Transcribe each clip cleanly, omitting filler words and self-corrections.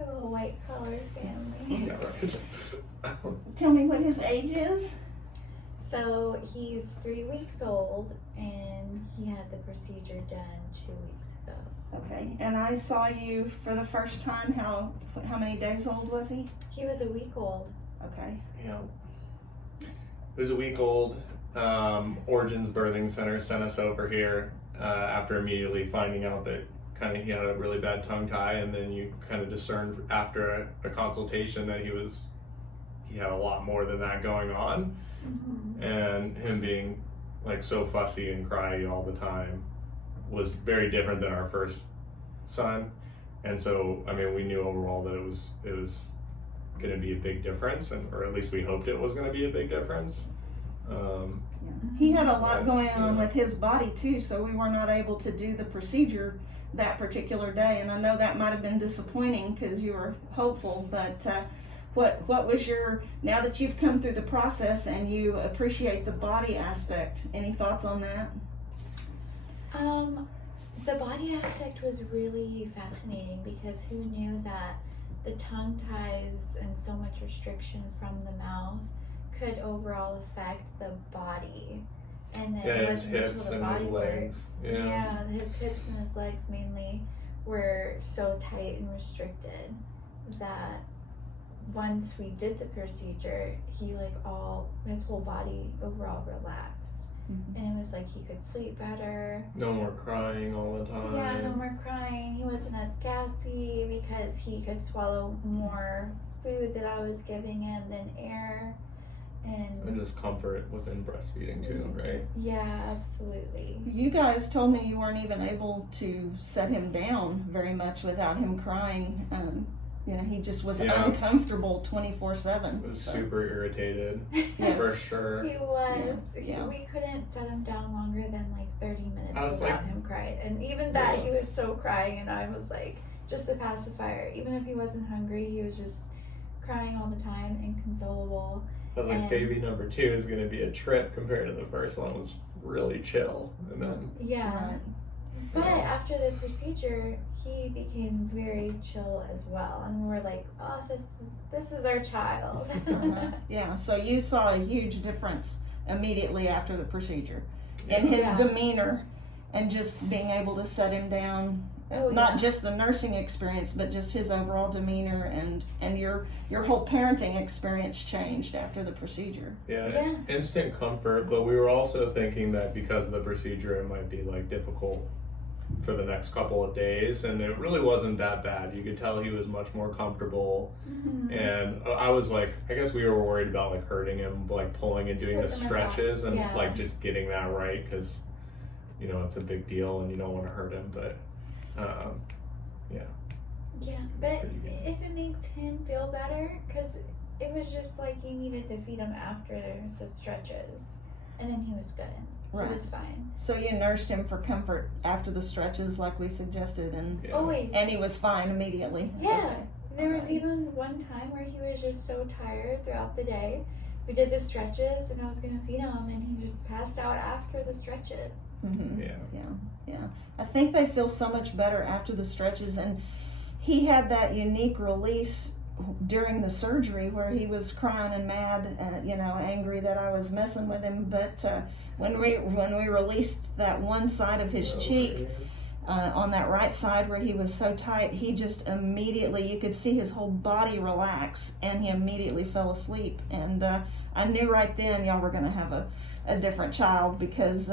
A little white collar family. Yeah, right. Tell me what his age is. So he's 3 weeks old, and he had the procedure done 2 weeks ago. Okay, and I saw you for the first time. How many days old was he? He was a week old. Okay. Yeah. He was a week old. Origins Birthing Center sent us over here after immediately finding out that kind of he had a really bad tongue tie, and then you kind of discerned after a consultation that he had a lot more than that going on. Mm-hmm. And him being like so fussy and cryy all the time was very different than our first son. And so, I mean, we knew overall that it was going to be a big difference, or at least we hoped it was going to be a big difference. He had a lot going on with his body too, so we were not able to do the procedure that particular day. And I know that might have been disappointing because you were hopeful, but what was your, now that you've come through the process and you appreciate the body aspect, any thoughts on that? The body aspect was really fascinating because who knew that the tongue ties and so much restriction from the mouth could overall affect the body. And then it wasn't until the body works. Yeah, his hips and his legs mainly were so tight and restricted that once we did the procedure, he his whole body overall relaxed. Mm-hmm. And it was like he could sleep better. No more crying all the time. Yeah, no more crying. He wasn't as gassy because he could swallow more food that I was giving him than air. And just comfort within breastfeeding too, right? Yeah, absolutely. You guys told me you weren't even able to set him down very much without him crying. He just was uncomfortable 24/7. Was super irritated, Yes. for sure. He was. Yeah. We couldn't set him down longer than 30 minutes like, without him crying. And even that, he was so crying, and I was like, just the pacifier. Even if he wasn't hungry, he was just crying all the time, inconsolable. I was like, baby number 2 is going to be a trip compared to the first one. It was really chill. And then... Yeah. But after the procedure, he became very chill as well. And we're like, oh, this is our child. Yeah, so you saw a huge difference immediately after the procedure in his demeanor and just being able to set him down. Not just the nursing experience, but just his overall demeanor and your whole parenting experience changed after the procedure. Yeah, instant comfort, but we were also thinking that because of the procedure, it might be difficult for the next couple of days, and it really wasn't that bad. You could tell he was much more comfortable. Mm-hmm. And I was I guess we were worried about hurting him, pulling and doing the stretches and just getting that right, because it's a big deal and you don't want to hurt him, but but if it makes him feel better, because it was just you needed to feed him after the stretches, and then he was good. Right. He was fine. So you nursed him for comfort after the stretches like we suggested, and always. And he was fine immediately. Yeah. Okay. There was even one time where he was just so tired throughout the day. We did the stretches and I was going to feed him, and he just passed out after the stretches. Mm-hmm. Yeah. I think they feel so much better after the stretches, and he had that unique release during the surgery where he was crying and mad, angry that I was messing with him. But when we released that one side of his cheek, on that right side where he was so tight, he just immediately, you could see his whole body relax, and he immediately fell asleep. And I knew right then y'all were going to have a different child, because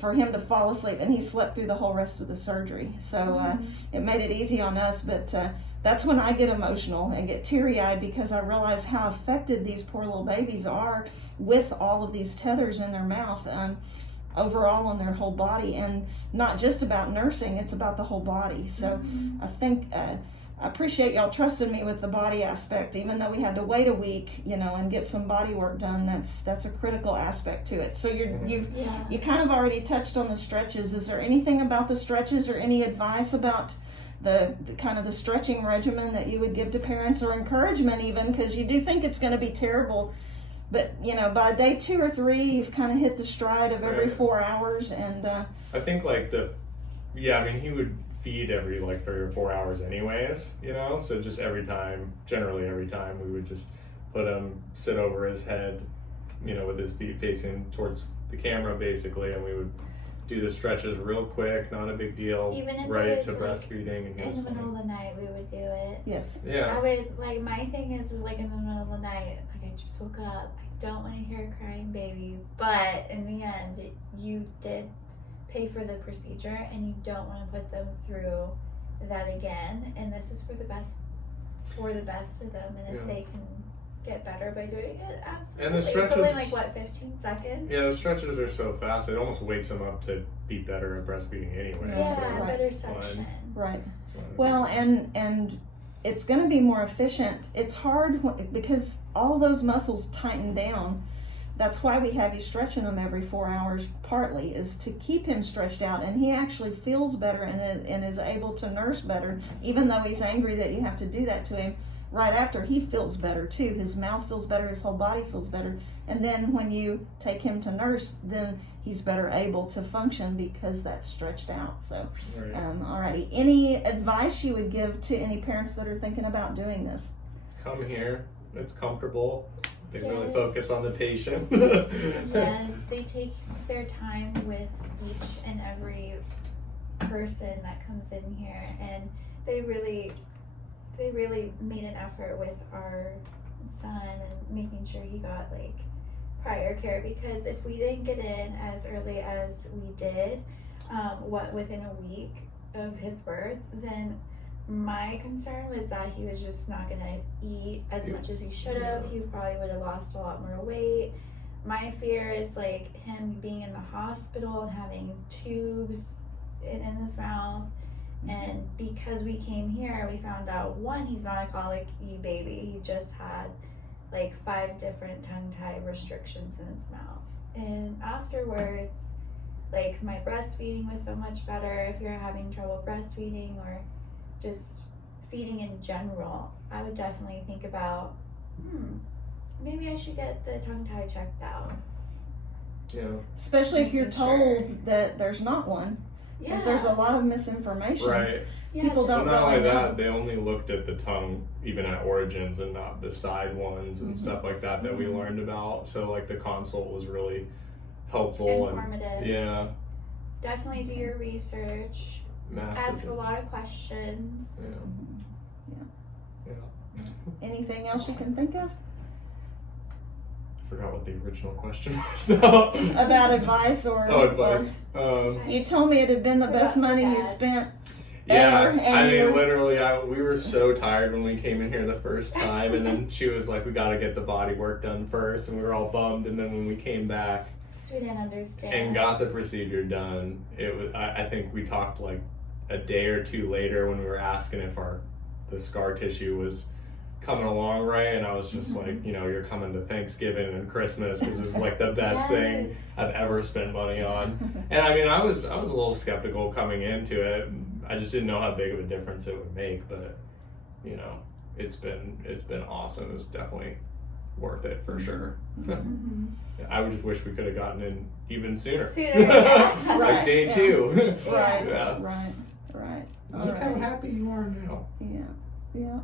for him to fall asleep, and he slept through the whole rest of the surgery. So it made it easy on us, but that's when I get emotional and get teary-eyed, because I realize how affected these poor little babies are with all of these tethers in their mouth, overall on their whole body. And not just about nursing, it's about the whole body. So I think I appreciate y'all trusting me with the body aspect, even though we had to wait a week, and get some body work done. That's a critical aspect to it. So you kind of already touched on the stretches. Is there anything about the stretches or any advice about the kind of the stretching regimen that you would give to parents, or encouragement even, because you do think it's going to be terrible, but by day 2 or 3 you've kind of hit the stride of every 4 hours. And I think he would feed every like 3 or 4 hours anyways, you know, so just generally every time we would just put him, sit over his head, you know, with his feet facing towards the camera basically, and we would do the stretches real quick, not a big deal, Even if right it was to like breastfeeding, and he in was the middle fine. of the night, we would do it. Yes. Yeah. I would, like, my thing is like in the middle of the night, like I just woke up, I don't want to hear a crying baby, but in the end, you did pay for the procedure and you don't want to put them through that again, and this is for the best of them, and if Yeah. they can get better by doing it, absolutely. And the It's stretches, only like, what, 15 seconds? yeah, the stretches are so fast, it almost wakes them up to be better at breastfeeding anyway. Yeah, So, Right. better Fine. suction. Right. so Well, and it's going to be more efficient. It's hard because all those muscles tighten down. That's why we have you stretching them every 4 hours, partly, is to keep him stretched out. And he actually feels better and is able to nurse better, even though he's angry that you have to do that to him. Right after, he feels better too. His mouth feels better, his whole body feels better. And then when you take him to nurse, then he's better able to function because that's stretched out. So, right. alrighty. Any advice you would give to any parents that are thinking about doing this? Come here, it's comfortable. They really Yes. focus on the patient. Yes, they take their time with each and every person that comes in here, and they really made an effort with our son and making sure he got like prior care, because if we didn't get in as early as we did, within a week of his birth, then my concern was that he was just not gonna eat as much as he should have. He probably would have lost a lot more weight. My fear is like him being in the hospital and having tubes in his mouth. And because we came here, we found out, one, he's not a colicky baby. He just had like 5 different tongue-tie restrictions in his mouth. And afterwards, like, my breastfeeding was so much better. If you're having trouble breastfeeding or just feeding in general, I would definitely think about, maybe I should get the tongue-tie checked out. Yeah. Especially if you're Making sure. told that there's not one. Yeah. Because there's a lot of misinformation. Right. Yeah, people just- So don't not only really know. that, they only looked at the tongue even at origins and not the side ones and Mhm. stuff like that we Mhm. learned about. So like the consult was really helpful informative. and yeah, Definitely do your research. massive. Ask a lot of questions. Yeah. Yeah. Anything else you can think of? Forgot what the original question was now. About advice or... Oh, advice. or- you told me it had been the best money you spent. Yeah, ever, and I mean, you're- literally, we were so tired when we came in here the first time, and then she was like, "We got to get the body work done first," and we were all bummed. And then when we came back We didn't understand. and got the procedure done, it was. I think we talked like a day or two later when we were asking if the scar tissue was coming along right, and I was just like, you know, you're coming to Thanksgiving and Christmas because this is like the best thing Yes. I've ever spent money on. And I mean, I was a little skeptical coming into it. I just didn't know how big of a difference it would make, but you know, it's been awesome. It was definitely worth it for sure. Mhm. I would just wish we could have gotten in even sooner. Sooner, yeah. Like Right, day yeah. 2. Right, Yeah. right. Look how Alright. happy you are now. Yeah.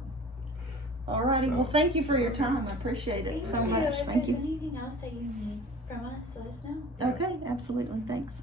Alrighty, So- well, thank you for your time. I appreciate it Thank so you. much. If Thank there's you. anything else that you need from us, let us know. Okay, absolutely. Thanks.